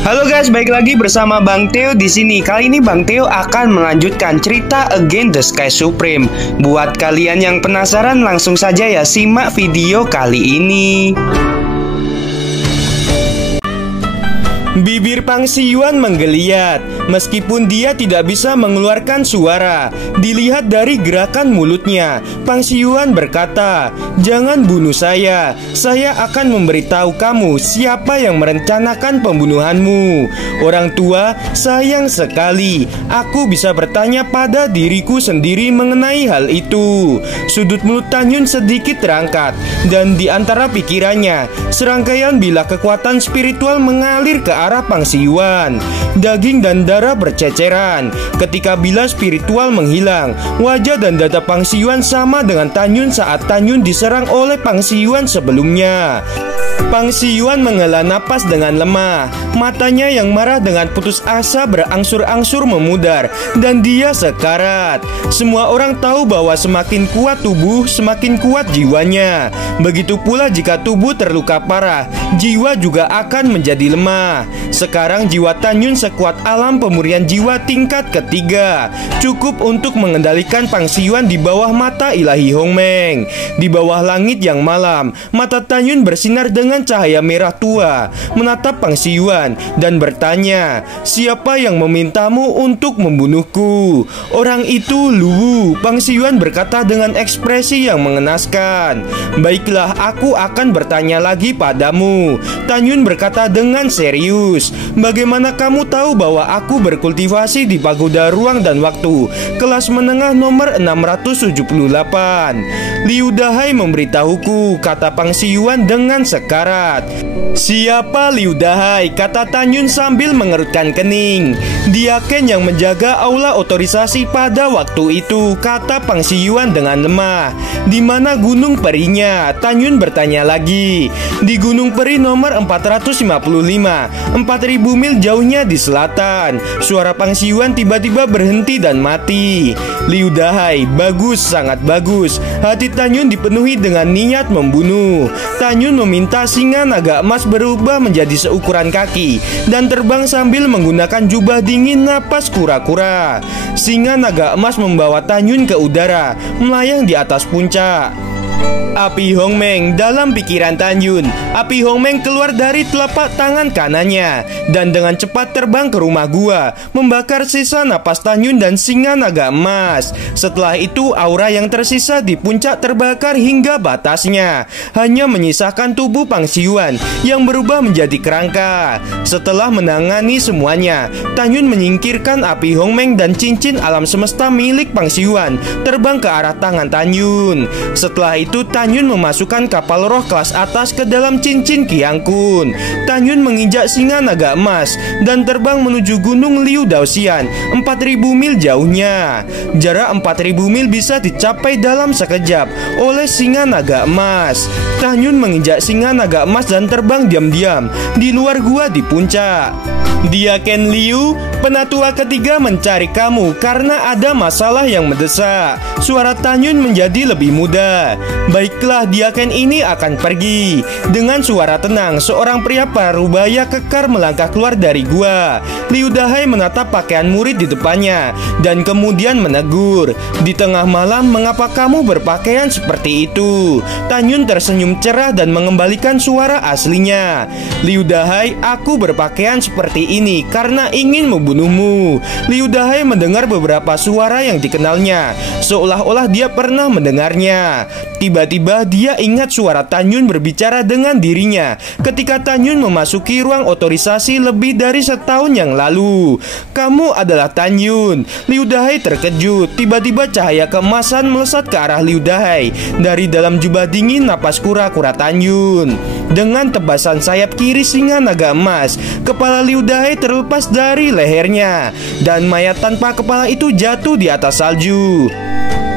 Halo guys, balik lagi bersama Bang Theo di sini. Kali ini Bang Theo akan melanjutkan cerita Against the Sky Supreme. Buat kalian yang penasaran, langsung saja ya simak video kali ini. Bibir Pang Siyuan menggeliat, meskipun dia tidak bisa mengeluarkan suara. Dilihat dari gerakan mulutnya, Pang Siyuan berkata, "Jangan bunuh saya akan memberitahu kamu siapa yang merencanakan pembunuhanmu. Orang tua, sayang sekali, aku bisa bertanya pada diriku sendiri mengenai hal itu." Sudut mulut Tanyun sedikit terangkat, dan di antara pikirannya, serangkaian bila kekuatan spiritual mengalir ke arah Pang Siyuan. Daging dan darah berceceran. Ketika bila spiritual menghilang, wajah dan dada Pang Siyuan sama dengan Tanyun saat Tanyun diserang oleh Pang Siyuan sebelumnya. Pang Siyuan menghela napas dengan lemah. Matanya yang marah dengan putus asa berangsur-angsur memudar, dan dia sekarat. Semua orang tahu bahwa semakin kuat tubuh, semakin kuat jiwanya. Begitu pula jika tubuh terluka parah, jiwa juga akan menjadi lemah. Sekarang jiwa Tanyun sekuat alam pemurnian jiwa tingkat ketiga, cukup untuk mengendalikan Pang Siyuan di bawah mata ilahi Hongmeng. Di bawah langit yang malam, mata Tanyun bersinar dengan cahaya merah tua, menatap Pang Siyuan dan bertanya, "Siapa yang memintamu untuk membunuhku?" "Orang itu Luwu," Pang Siyuan berkata dengan ekspresi yang mengenaskan. "Baiklah, aku akan bertanya lagi padamu," Tanyun berkata dengan serius. "Bagaimana kamu tahu bahwa aku berkultivasi di pagoda ruang dan waktu kelas menengah nomor 678? Liu Dahai memberitahuku," kata Pang Siyuan dengan sekarat. "Siapa Liu Dahai?" kata Tanyun sambil mengerutkan kening. "Dia Ken yang menjaga aula otorisasi pada waktu itu," kata Pang Siyuan dengan lemah. "Di mana gunung perinya?" Tanyun bertanya lagi. "Di gunung peri nomor 455, 4000 mil jauhnya di selatan." Suara Pang Siyuan tiba-tiba berhenti dan mati. "Liu Dahai, bagus, sangat bagus." Hati Tanyun dipenuhi dengan niat membunuh. Tanyun meminta singa naga emas berubah menjadi seukuran kaki dan terbang sambil menggunakan jubah dingin napas kura-kura. Singa naga emas membawa Tanyun ke udara, melayang di atas puncak. Api Hongmeng dalam pikiran Tanyun. Api Hongmeng keluar dari telapak tangan kanannya dan dengan cepat terbang ke rumah gua, membakar sisa napas Tanyun dan singa naga emas. Setelah itu aura yang tersisa di puncak terbakar hingga batasnya, hanya menyisakan tubuh Pang Siyuan yang berubah menjadi kerangka. Setelah menangani semuanya, Tanyun menyingkirkan api Hongmeng dan cincin alam semesta milik Pang Siyuan terbang ke arah tangan Tanyun. Setelah itu Tanyun memasukkan kapal roh kelas atas ke dalam cincin Qiangkun. Tanyun menginjak singa naga emas dan terbang menuju gunung Liu Daoxian, 4000 mil jauhnya. Jarak 4000 mil bisa dicapai dalam sekejap oleh singa naga emas. Tanyun menginjak singa naga emas dan terbang diam-diam di luar gua di puncak. "Dia Ken Liu, penatua ketiga mencari kamu karena ada masalah yang mendesak." Suara Tanyun menjadi lebih muda. "Baiklah, dia Ken ini akan pergi." Dengan suara tenang, seorang pria parubaya kekar melangkah keluar dari gua. Liu Dahai menatap pakaian murid di depannya dan kemudian menegur, "Di tengah malam, mengapa kamu berpakaian seperti itu?" Tanyun tersenyum cerah dan mengembalikan suara aslinya. "Liu Dahai, aku berpakaian seperti ini karena ingin membunuhmu." Liu Dahai mendengar beberapa suara yang dikenalnya, seolah-olah dia pernah mendengarnya. Tiba-tiba dia ingat suara Tanyun berbicara dengan dirinya ketika Tanyun memasuki ruang otorisasi lebih dari setahun yang lalu. "Kamu adalah Tanyun." Liu Dahai terkejut. Tiba-tiba cahaya keemasan melesat ke arah Liu Dahai dari dalam jubah dingin napas kura-kura Tanyun. Dengan tebasan sayap kiri singa naga emas, kepala Liu Dahai terlepas dari lehernya dan mayat tanpa kepala itu jatuh di atas salju.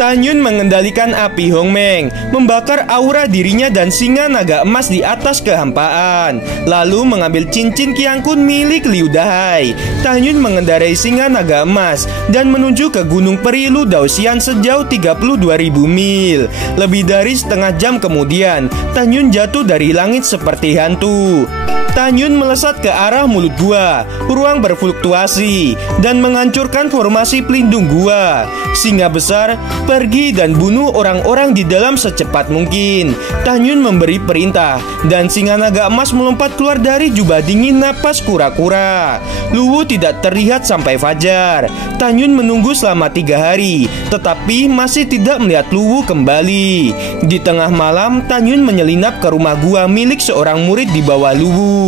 Tan Yun mengendalikan api Hongmeng, membakar aura dirinya dan singa naga emas di atas kehampaan, lalu mengambil cincin Qiang Kun milik Liu Dahai. Tan Yun mengendarai singa naga emas dan menuju ke Gunung Peri Lu Daoxian sejauh 32.000 mil. Lebih dari setengah jam kemudian, Tan Yun jatuh dari langit seperti hantu. Tan Yun melesat ke arah mulut gua. Ruang berfluktuasi dan menghancurkan formasi pelindung gua. Singa besar pergi dan bunuh orang-orang di dalam secepat mungkin. Tan Yun memberi perintah dan singa naga emas melompat keluar dari jubah dingin napas kura-kura. Luwu tidak terlihat sampai fajar. Tan Yun menunggu selama 3 hari, tetapi masih tidak melihat Luwu kembali. Di tengah malam, Tan Yun menyelinap ke rumah gua milik seorang murid di bawah Luwu.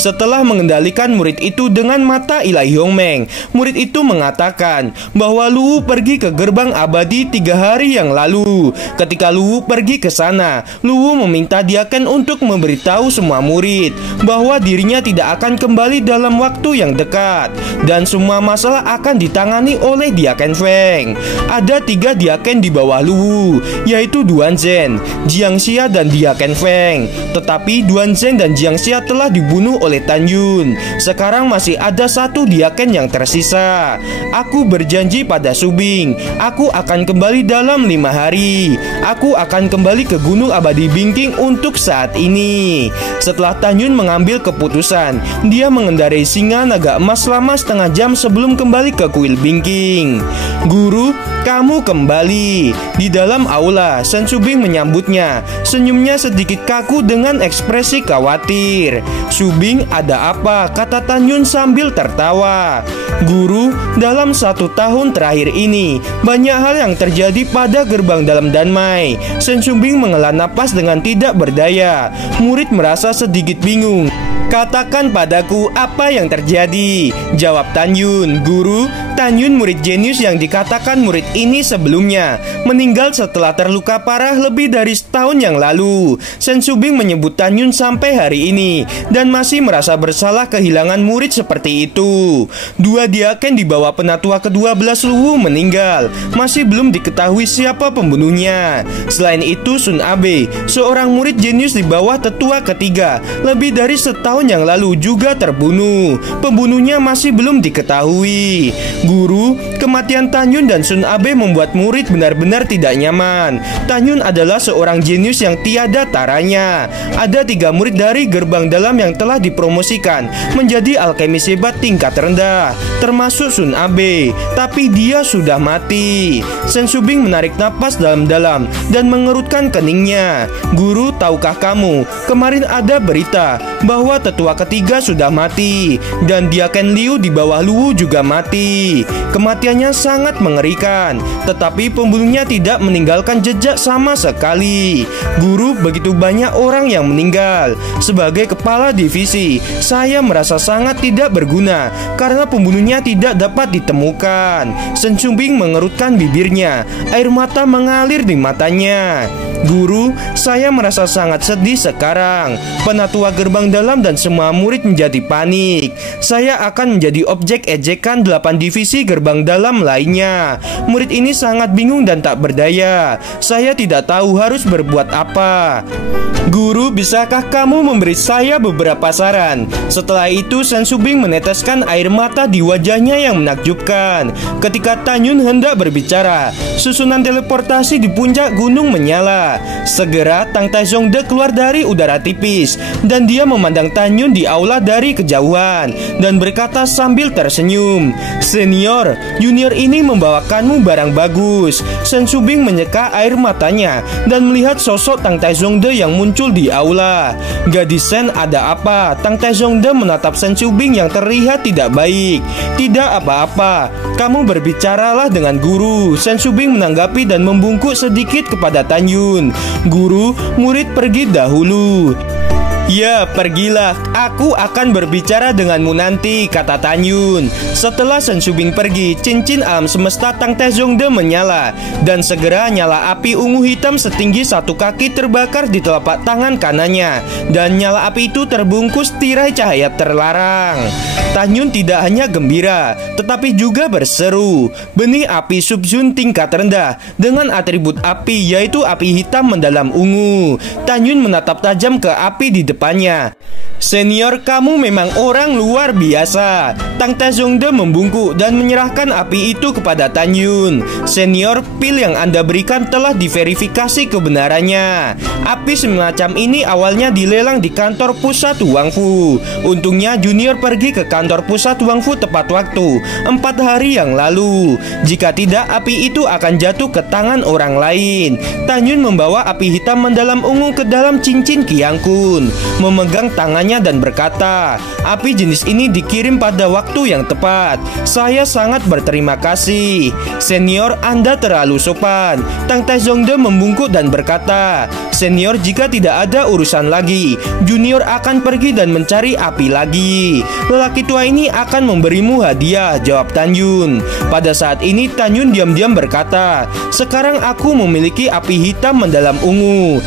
Setelah mengendalikan murid itu dengan mata ilahi Hongmeng, murid itu mengatakan bahwa Luwu pergi ke gerbang abadi 3 hari yang lalu. Ketika Luwu pergi ke sana, Luwu meminta Diaken untuk memberitahu semua murid bahwa dirinya tidak akan kembali dalam waktu yang dekat dan semua masalah akan ditangani oleh Diaken Feng. Ada 3 Diaken di bawah Luwu, yaitu Duan Zhen, Jiang Xia dan Diaken Feng. Tetapi Duan Zhen dan Jiang Xia telah dibunuh oleh Tan Yun. Sekarang masih ada 1 Diaken yang tersisa. Aku berjanji pada Subing, aku akan kembali dalam 5 hari. Aku akan kembali ke Gunung Abadi Bingking untuk saat ini. Setelah Tan Yun mengambil keputusan, dia mengendarai singa naga emas selama setengah jam sebelum kembali ke kuil Bingking. Guru, kamu kembali. Di dalam aula, Sen Subing menyambutnya. Senyumnya sedikit kaku dengan ekspresi khawatir. Subing, ada apa? Kata Tan Yun sambil tertawa. Guru, dalam 1 tahun terakhir ini banyak hal yang terjadi pada gerbang dalam Danmai. Sen Subing menghela napas dengan tidak berdaya. Murid merasa sedikit bingung. Katakan padaku apa yang terjadi, jawab Tan Yun. Guru, Tan Yun murid jenius yang dikatakan murid ini sebelumnya meninggal setelah terluka parah lebih dari setahun yang lalu. Sen Subing menyebut Tan Yun sampai hari ini dan masih merasa bersalah kehilangan murid seperti itu. 2 Diaken di bawah penatua ke-12 Luwu meninggal. Masih belum diketahui siapa pembunuhnya. Selain itu, Sun Abe, seorang murid jenius di bawah tetua ketiga, lebih dari setahun yang lalu juga terbunuh. Pembunuhnya masih belum diketahui. Guru, kematian Tan Yun dan Sun Abe membuat murid benar-benar tidak nyaman. Tan Yun adalah seorang jenius yang tiada taranya. Ada 3 murid dari gerbang dalam yang telah dipromosikan menjadi alkemis hebat tingkat rendah, termasuk Sun Abe, tapi dia sudah mati. Sen Subing menarik napas dalam-dalam dan mengerutkan keningnya. Guru, tahukah kamu, kemarin ada berita bahwa tetua ketiga sudah mati dan Diaken Liu di bawah Luwu juga mati. Kematiannya sangat mengerikan, tetapi pembunuhnya tidak meninggalkan jejak sama sekali. Guru, begitu banyak orang yang meninggal. Sebagai kepala divisi, saya merasa sangat tidak berguna karena pembunuhnya tidak dapat ditemukan. Sen Subing mengerutkan bibirnya. Air mata mengalir di matanya. Guru, saya merasa sangat sedih sekarang. Penatua gerbang dalam dan semua murid menjadi panik. Saya akan menjadi objek ejekan 8 divisi gerbang dalam lainnya. Murid ini sangat bingung dan tak berdaya. Saya tidak tahu harus berbuat apa. Guru, bisakah kamu memberi saya beberapa saran? Setelah itu, Sen Subing meneteskan air mata di wajahnya yang menakjubkan. Ketika Tan Yun hendak berbicara, susunan teleportasi di puncak gunung menyala. Segera Tang Taizongde keluar dari udara tipis dan dia memandang Tan Yun di aula dari kejauhan dan berkata sambil tersenyum, "Senior, junior ini membawakanmu barang bagus." Sen Subing menyeka air matanya dan melihat sosok Tang Taizongde yang muncul di aula. "Gadis Sen, ada apa?" Tang Taizongde menatap Sen Subing yang terlihat tidak baik. "Tidak apa-apa, kamu berbicaralah dengan guru." Sen Subing menanggapi dan membungkuk sedikit kepada Tan Yun. "Guru, murid pergi dahulu." "Ya, pergilah. Aku akan berbicara denganmu nanti," kata Tanyun. Setelah Sen Subing pergi, cincin alam semesta Tang Tezongde menyala. Dan segera nyala api ungu hitam setinggi 1 kaki terbakar di telapak tangan kanannya. Dan nyala api itu terbungkus tirai cahaya terlarang. Tanyun tidak hanya gembira, tetapi juga berseru. Benih api Subzun tingkat rendah dengan atribut api, yaitu api hitam mendalam ungu. Tanyun menatap tajam ke api di depannya. "Senior, kamu memang orang luar biasa." Tang Tezongde membungkuk dan menyerahkan api itu kepada Tanyun. "Senior, pil yang Anda berikan telah diverifikasi kebenarannya. Api semacam ini awalnya dilelang di kantor pusat Wangfu. Untungnya junior pergi ke kantor pusat Wangfu tepat waktu 4 hari yang lalu. Jika tidak, api itu akan jatuh ke tangan orang lain." Tanyun membawa api hitam mendalam ungu ke dalam cincin Qiang Kun, memegang tangannya dan berkata, "Api jenis ini dikirim pada waktu yang tepat. Saya sangat berterima kasih. Senior, Anda terlalu sopan." Tang Tezongde membungkuk dan berkata, "Senior, jika tidak ada urusan lagi, junior akan pergi dan mencari api lagi. Lelaki tua ini akan memberimu hadiah," jawab Tanyun. Pada saat ini Tanyun diam-diam berkata, "Sekarang aku memiliki api hitam mendalam ungu.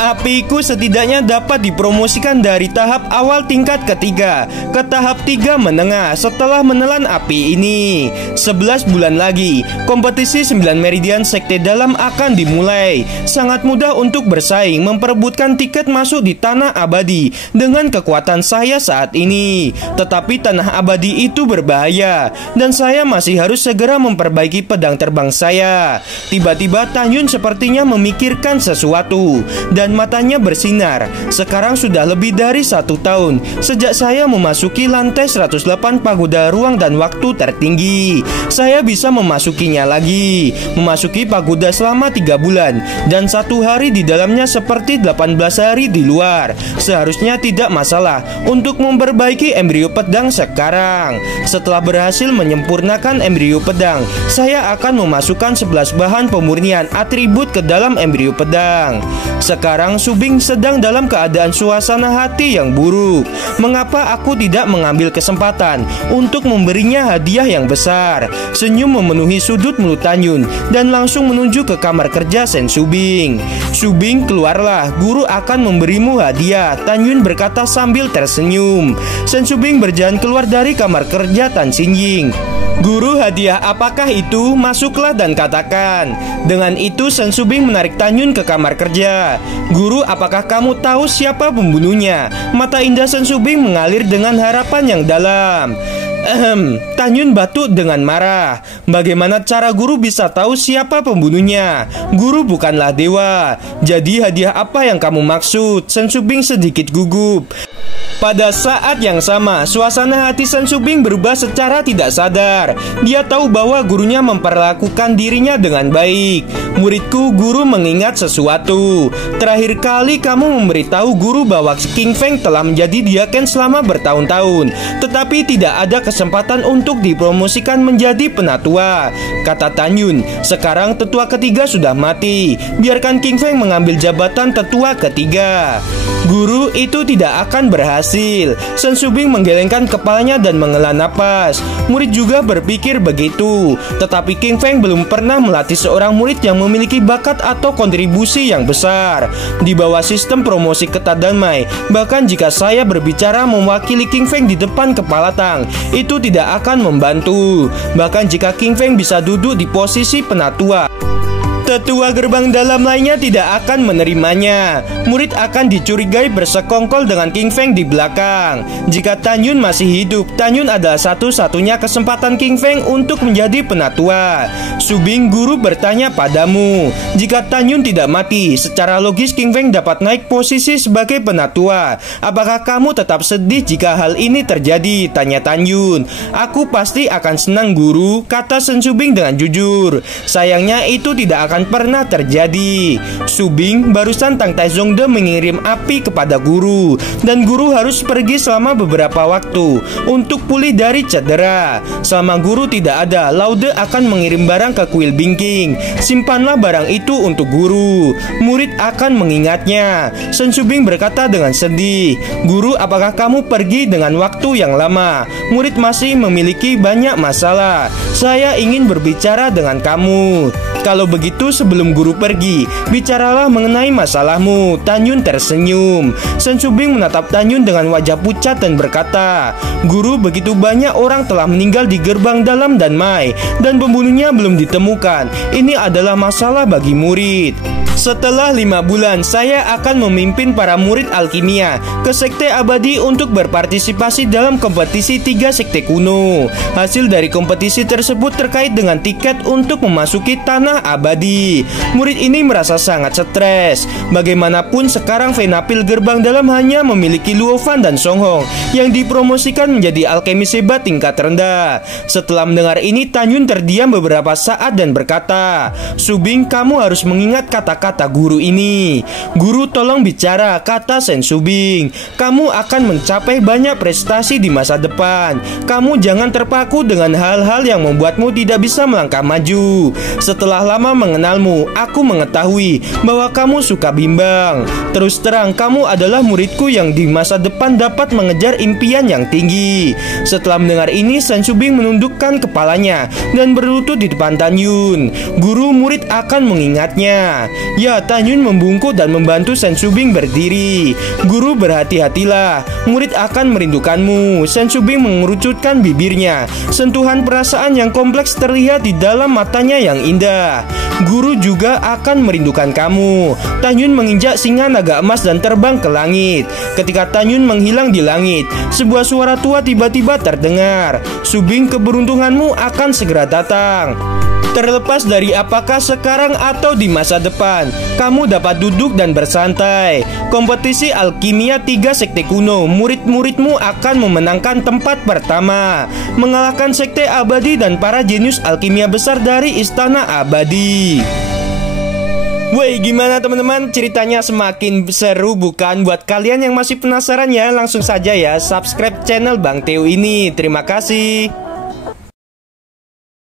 Apiku setidaknya dapat dipromosikan dari tahap awal tingkat ketiga ke tahap 3 menengah setelah menelan api ini. 11 bulan lagi, kompetisi 9 meridian sekte dalam akan dimulai. Sangat mudah untuk bersaing memperebutkan tiket masuk di tanah abadi dengan kekuatan saya saat ini. Tetapi tanah abadi itu berbahaya dan saya masih harus segera memperbaiki pedang terbang saya." Tiba-tiba Tanyun sepertinya memikirkan sesuatu dan matanya bersinar. "Sekarang sudah lebih dari 1 tahun sejak saya memasuki lantai 108 pagoda ruang dan waktu tertinggi. Saya bisa memasukinya lagi. Memasuki pagoda selama 3 bulan dan 1 hari di dalamnya seperti 18 hari di luar. Seharusnya tidak masalah untuk memperbaiki embrio pedang sekarang. Setelah berhasil menyempurnakan embrio pedang, saya akan memasukkan 11 bahan pemurnian atribut ke dalam embrio pedang." Sekarang Subing sedang dalam keadaan suasana hati yang buruk. Mengapa aku tidak mengambil kesempatan untuk memberinya hadiah yang besar? Senyum memenuhi sudut mulut Tanyun dan langsung menuju ke kamar kerja Sen Subing. "Subing, keluarlah, guru akan memberimu hadiah," Tanyun berkata sambil tersenyum. Sen Subing berjalan keluar dari kamar kerja Tan Xinjing. "Guru, hadiah apakah itu? Masuklah dan katakan." Dengan itu Sen Subing menarik Tanyun ke kamar kerja. "Guru, apakah kamu tahu siapa pembunuhnya?" Mata indah Sen Subing mengalir dengan harapan yang dalam. Tanyun batuk dengan marah. "Bagaimana cara guru bisa tahu siapa pembunuhnya? Guru bukanlah dewa. Jadi hadiah apa yang kamu maksud?" Sen Subing sedikit gugup. Pada saat yang sama, suasana hati Sen Subing berubah secara tidak sadar. Dia tahu bahwa gurunya memperlakukan dirinya dengan baik. "Muridku, guru mengingat sesuatu. Terakhir kali kamu memberitahu guru bahwa King Feng telah menjadi diaken selama bertahun-tahun, tetapi tidak ada kesempatan untuk dipromosikan menjadi penatua," kata Tanyun. "Sekarang tetua ketiga sudah mati. Biarkan King Feng mengambil jabatan tetua ketiga." "Guru, itu tidak akan berhasil." Sen Subing menggelengkan kepalanya dan menghela napas. Murid juga berpikir begitu. Tetapi King Feng belum pernah melatih seorang murid yang memiliki bakat atau kontribusi yang besar. Di bawah sistem promosi ketat damai, bahkan jika saya berbicara mewakili King Feng di depan kepala Tang, itu tidak akan membantu. Bahkan jika King Feng bisa duduk di posisi penatua, tetua gerbang dalam lainnya tidak akan menerimanya. Murid akan dicurigai bersekongkol dengan King Feng di belakang. Jika Tanyun masih hidup, Tanyun adalah satu-satunya kesempatan King Feng untuk menjadi penatua. Subing, guru bertanya padamu, jika Tanyun tidak mati, secara logis King Feng dapat naik posisi sebagai penatua. Apakah kamu tetap sedih jika hal ini terjadi? Tanya Tanyun. "Aku pasti akan senang, guru," kata Sen Subing dengan jujur. "Sayangnya itu tidak akan akan pernah terjadi. Subing, barusan Tang Taizongde mengirim api kepada guru, dan guru harus pergi selama beberapa waktu untuk pulih dari cedera. Selama guru tidak ada, Laude akan mengirim barang ke kuil Bingking. Simpanlah barang itu untuk guru. Murid akan mengingatnya. Sen Subing berkata dengan sedih, "Guru, apakah kamu pergi dengan waktu yang lama? Murid masih memiliki banyak masalah. Saya ingin berbicara dengan kamu." "Kalau begitu sebelum guru pergi, bicaralah mengenai masalahmu." Tan Yun tersenyum. Sen Subing menatap Tan Yun dengan wajah pucat dan berkata, "Guru, begitu banyak orang telah meninggal di gerbang dalam Danmai, dan pembunuhnya belum ditemukan. Ini adalah masalah bagi murid. Setelah 5 bulan, saya akan memimpin para murid alkimia ke Sekte Abadi untuk berpartisipasi dalam kompetisi 3 sekte kuno. Hasil dari kompetisi tersebut terkait dengan tiket untuk memasuki Tanah Abadi." Murid ini merasa sangat stres. Bagaimanapun sekarang Venapil gerbang dalam hanya memiliki Luo Fan dan Song Hong yang dipromosikan menjadi alkemis hebat tingkat rendah. Setelah mendengar ini, Tan Yun terdiam beberapa saat dan berkata, "Subing, kamu harus mengingat kata-kata guru ini." "Guru, tolong bicara," kata Sen Subing. "Kamu akan mencapai banyak prestasi di masa depan. Kamu jangan terpaku dengan hal-hal yang membuatmu tidak bisa melangkah maju. Setelah lama mengenalmu, aku mengetahui bahwa kamu suka bimbang. Terus terang, kamu adalah muridku yang di masa depan dapat mengejar impian yang tinggi." Setelah mendengar ini, Sen Subing menundukkan kepalanya dan berlutut di depan Tan Yun. Guru, murid akan mengingatnya. "Ya." Tan Yun membungkuk dan membantu Sen Subing berdiri. "Guru, berhati-hatilah. Murid akan merindukanmu." Sen Subing mengerucutkan bibirnya. Sentuhan perasaan yang kompleks terlihat di dalam matanya yang indah. "Guru juga akan merindukan kamu." Tan Yun menginjak singa naga emas dan terbang ke langit. Ketika Tan Yun menghilang di langit, sebuah suara tua tiba-tiba terdengar. "Subing, keberuntunganmu akan segera datang. Terlepas dari apakah sekarang atau di masa depan, kamu dapat duduk dan bersantai. Kompetisi alkimia 3 sekte kuno, murid-muridmu akan memenangkan tempat pertama, mengalahkan sekte abadi dan para jenius alkimia besar dari Istana Abadi." Woi, gimana teman-teman? Ceritanya semakin seru bukan? Buat kalian yang masih penasaran ya, langsung saja ya subscribe channel Bang Teo ini. Terima kasih.